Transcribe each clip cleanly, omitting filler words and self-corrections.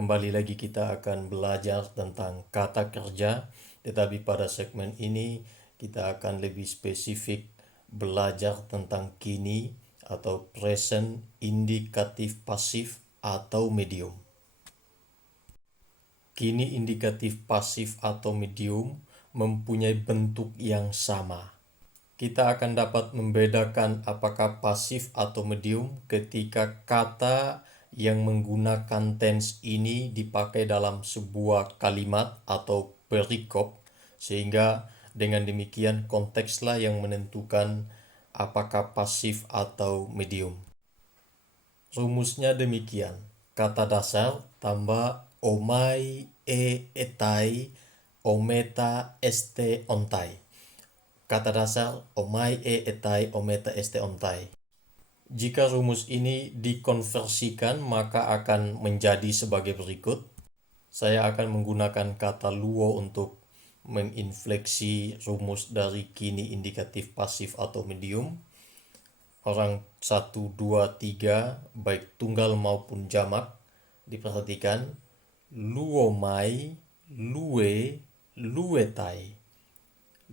Kembali lagi kita akan belajar tentang kata kerja, tetapi pada segmen ini kita akan lebih spesifik belajar tentang kini atau present indikatif pasif atau medium. Kini indikatif pasif atau medium mempunyai bentuk yang sama. Kita akan dapat membedakan apakah pasif atau medium ketika kata yang menggunakan tense ini dipakai dalam sebuah kalimat atau perikop, sehingga dengan demikian kontekslah yang menentukan apakah pasif atau medium. Rumusnya demikian: kata dasar tambah omai etai ometa este ontai. Kata dasar omai etai ometa este ontai. Jika rumus ini dikonversikan maka akan menjadi sebagai berikut. Saya akan menggunakan kata luo untuk menginfleksi rumus dari kini indikatif pasif atau medium. Orang 1, 2, 3 baik tunggal maupun jamak diperhatikan: luomai, lue, luetai,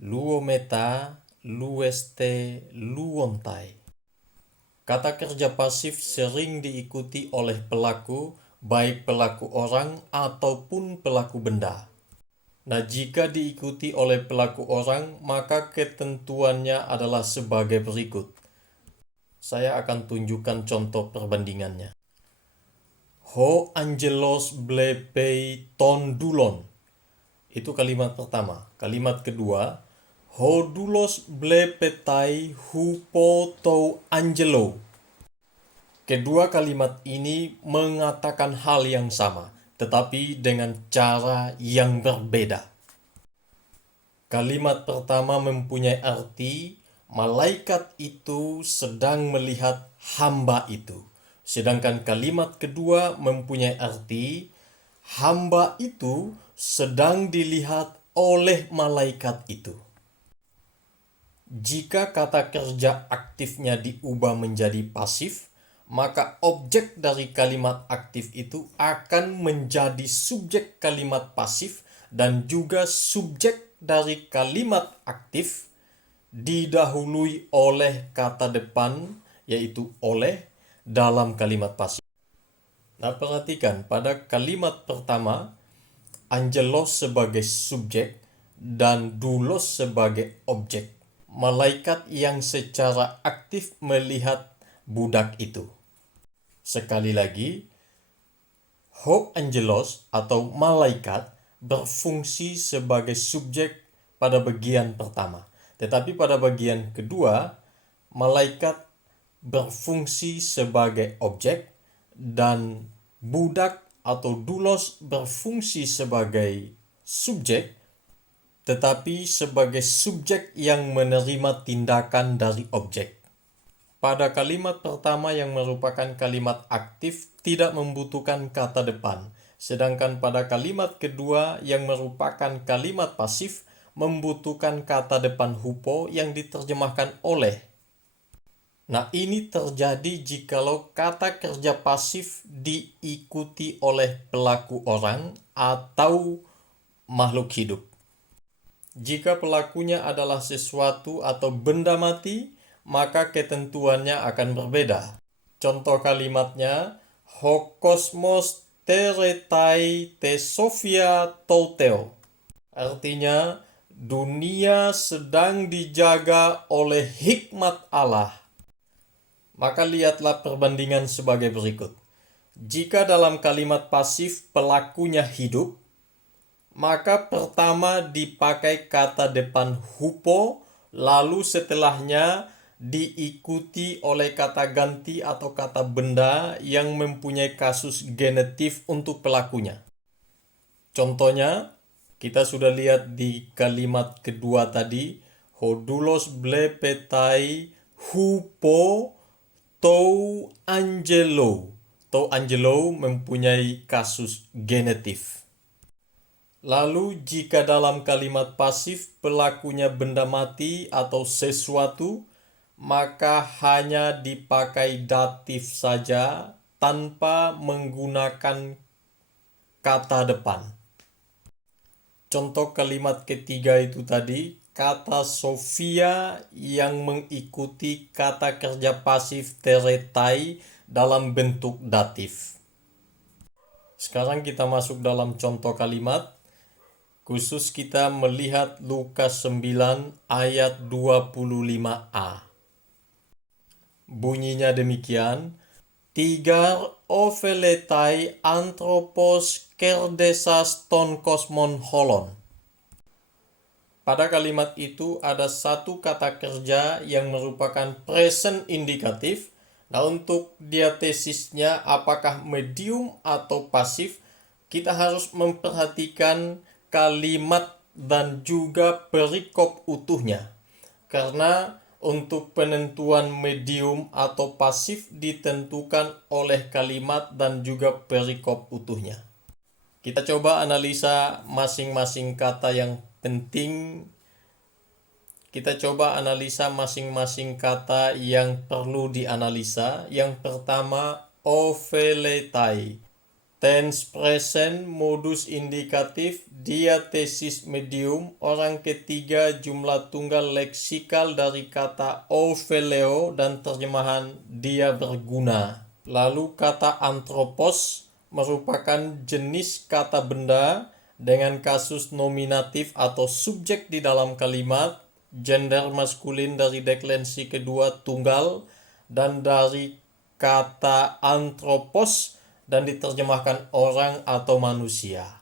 luometa, lueste, luontai. Kata kerja pasif sering diikuti oleh pelaku, baik pelaku orang ataupun pelaku benda. Nah, jika diikuti oleh pelaku orang, maka ketentuannya adalah sebagai berikut. Saya akan tunjukkan contoh perbandingannya. Ho angelos blepei ton dulon. Itu kalimat pertama. Kalimat kedua, ho dulos blepetai hupo tou angelo. Kedua kalimat ini mengatakan hal yang sama, tetapi dengan cara yang berbeda. Kalimat pertama mempunyai arti malaikat itu sedang melihat hamba itu. Sedangkan kalimat kedua mempunyai arti hamba itu sedang dilihat oleh malaikat itu. Jika kata kerja aktifnya diubah menjadi pasif, maka objek dari kalimat aktif itu akan menjadi subjek kalimat pasif dan juga subjek dari kalimat aktif didahului oleh kata depan, yaitu oleh, dalam kalimat pasif. Nah, perhatikan pada kalimat pertama, angelos sebagai subjek dan doulos sebagai objek. Malaikat yang secara aktif melihat budak itu. Sekali lagi, ho angelos atau malaikat berfungsi sebagai subjek pada bagian pertama. Tetapi pada bagian kedua, malaikat berfungsi sebagai objek dan budak atau doulos berfungsi sebagai subjek, tetapi sebagai subjek yang menerima tindakan dari objek. Pada kalimat pertama yang merupakan kalimat aktif tidak membutuhkan kata depan, sedangkan pada kalimat kedua yang merupakan kalimat pasif membutuhkan kata depan hupo yang diterjemahkan oleh. Nah, ini terjadi jikalau kata kerja pasif diikuti oleh pelaku orang atau makhluk hidup. Jika pelakunya adalah sesuatu atau benda mati, maka ketentuannya akan berbeda. Contoh kalimatnya, ho kosmos teretai te sofia touteo. Artinya, dunia sedang dijaga oleh hikmat Allah. Maka lihatlah perbandingan sebagai berikut. Jika dalam kalimat pasif pelakunya hidup, maka pertama dipakai kata depan hupo, lalu setelahnya diikuti oleh kata ganti atau kata benda yang mempunyai kasus genetif untuk pelakunya. Contohnya, kita sudah lihat di kalimat kedua tadi, hodulos blepetai hupo tou angelo. Tou angelo mempunyai kasus genetif. Lalu jika dalam kalimat pasif pelakunya benda mati atau sesuatu, maka hanya dipakai datif saja tanpa menggunakan kata depan. Contoh kalimat ketiga itu tadi, kata Sofia yang mengikuti kata kerja pasif teretai dalam bentuk datif. Sekarang kita masuk dalam contoh kalimat. Khusus kita melihat Lukas 9 ayat 25a. Bunyinya demikian, tigar opheletai anthropos kerdesas ton kosmon holon. Pada kalimat itu ada satu kata kerja yang merupakan present indikatif. Nah, untuk diatesisnya apakah medium atau pasif, kita harus memperhatikan kalimat dan juga perikop utuhnya. Karena untuk penentuan medium atau pasif ditentukan oleh kalimat dan juga perikop utuhnya. Kita coba analisa masing-masing kata yang penting. Kita coba analisa masing-masing kata yang perlu dianalisa. Yang pertama, opheletai. Tense present, modus indikatif, diatesis medium, orang ketiga, jumlah tunggal leksikal dari kata opheleo dan terjemahan dia berguna. Lalu kata anthropos merupakan jenis kata benda dengan kasus nominatif atau subjek di dalam kalimat, gender maskulin dari deklensi kedua tunggal, dan dari kata anthropos dan diterjemahkan orang atau manusia.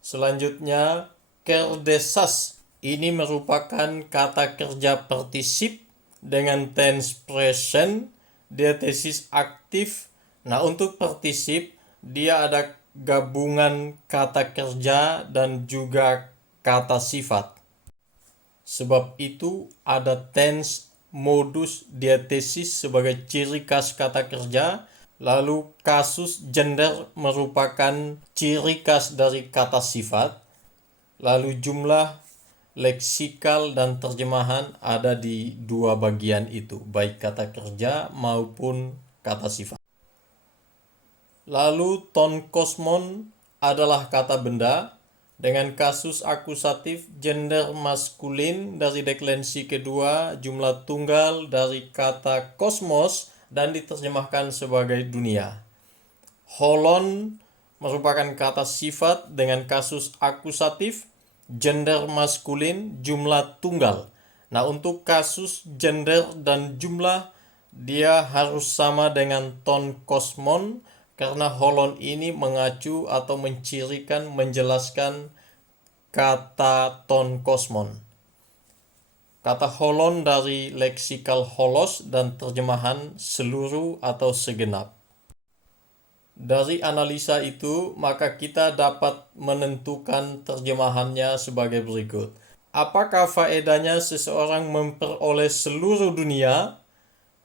Selanjutnya, kerdesas. Ini merupakan kata kerja partisip dengan tense present, diatesis aktif. Nah, untuk partisip, dia ada gabungan kata kerja dan juga kata sifat. Sebab itu ada tense, modus, diatesis sebagai ciri khas kata kerja. Lalu kasus gender merupakan ciri khas dari kata sifat. Lalu jumlah, leksikal, dan terjemahan ada di dua bagian itu, baik kata kerja maupun kata sifat. Lalu ton kosmon adalah kata benda dengan kasus akusatif gender maskulin dari deklensi kedua, jumlah tunggal dari kata kosmos, dan diterjemahkan sebagai dunia. Holon merupakan kata sifat dengan kasus akusatif, gender maskulin, jumlah tunggal. Nah, untuk kasus gender dan jumlah, dia harus sama dengan ton kosmon, karena holon ini mengacu atau mencirikan, menjelaskan kata ton kosmon. Kata holon dari leksikal holos dan terjemahan seluruh atau segenap. Dari analisa itu, maka kita dapat menentukan terjemahannya sebagai berikut. Apakah faedahnya seseorang memperoleh seluruh dunia?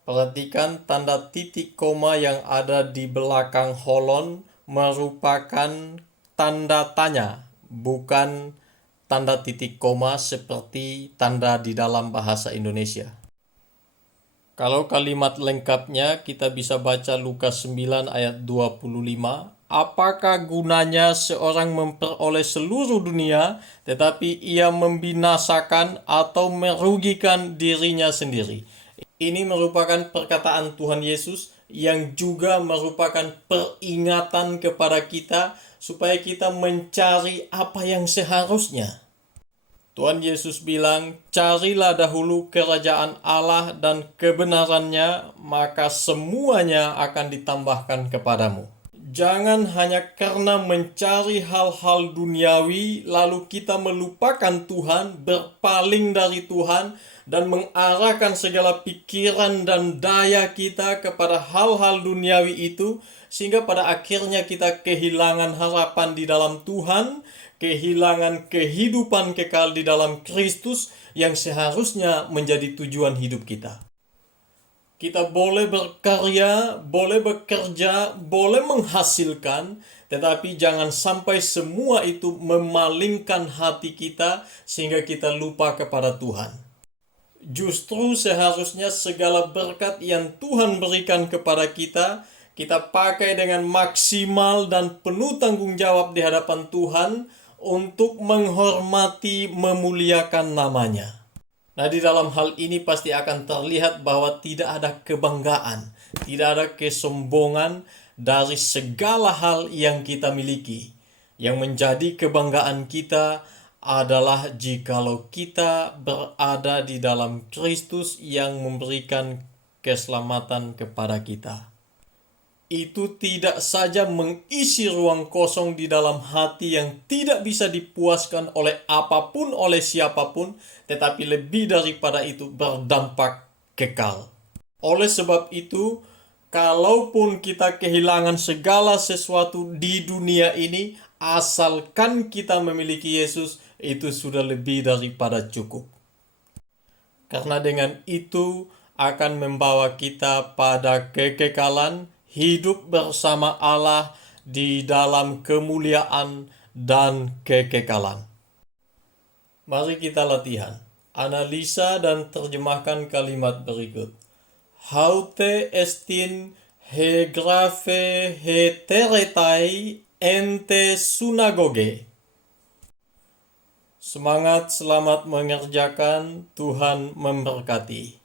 Perhatikan tanda titik koma yang ada di belakang holon merupakan tanda tanya, bukan tanda titik koma seperti tanda di dalam bahasa Indonesia. Kalau kalimat lengkapnya kita bisa baca Lukas 9 ayat 25. Apakah gunanya seorang memperoleh seluruh dunia tetapi ia membinasakan atau merugikan dirinya sendiri? Ini merupakan perkataan Tuhan Yesus yang juga merupakan peringatan kepada kita supaya kita mencari apa yang seharusnya. Tuhan Yesus bilang, carilah dahulu kerajaan Allah dan kebenarannya, maka semuanya akan ditambahkan kepadamu. Jangan hanya karena mencari hal-hal duniawi, lalu kita melupakan Tuhan, berpaling dari Tuhan, dan mengarahkan segala pikiran dan daya kita kepada hal-hal duniawi itu, sehingga pada akhirnya kita kehilangan harapan di dalam Tuhan, kehilangan kehidupan kekal di dalam Kristus yang seharusnya menjadi tujuan hidup kita. Kita boleh berkarya, boleh bekerja, boleh menghasilkan, tetapi jangan sampai semua itu memalingkan hati kita sehingga kita lupa kepada Tuhan. Justru seharusnya segala berkat yang Tuhan berikan kepada kita kita pakai dengan maksimal dan penuh tanggung jawab di hadapan Tuhan untuk menghormati, memuliakan namanya. Nah, di dalam hal ini pasti akan terlihat bahwa tidak ada kebanggaan, tidak ada kesombongan dari segala hal yang kita miliki. Yang menjadi kebanggaan kita adalah jikalau kita berada di dalam Kristus yang memberikan keselamatan kepada kita. Itu tidak saja mengisi ruang kosong di dalam hati yang tidak bisa dipuaskan oleh apapun, oleh siapapun, tetapi lebih daripada itu berdampak kekal. Oleh sebab itu, kalaupun kita kehilangan segala sesuatu di dunia ini, asalkan kita memiliki Yesus, itu sudah lebih daripada cukup. Karena dengan itu akan membawa kita pada kekekalan, hidup bersama Allah di dalam kemuliaan dan kekekalan. Mari kita latihan. Analisa dan terjemahkan kalimat berikut. Haute estin he graphe he teretai ente sunagoge. Semangat, selamat mengerjakan, Tuhan memberkati.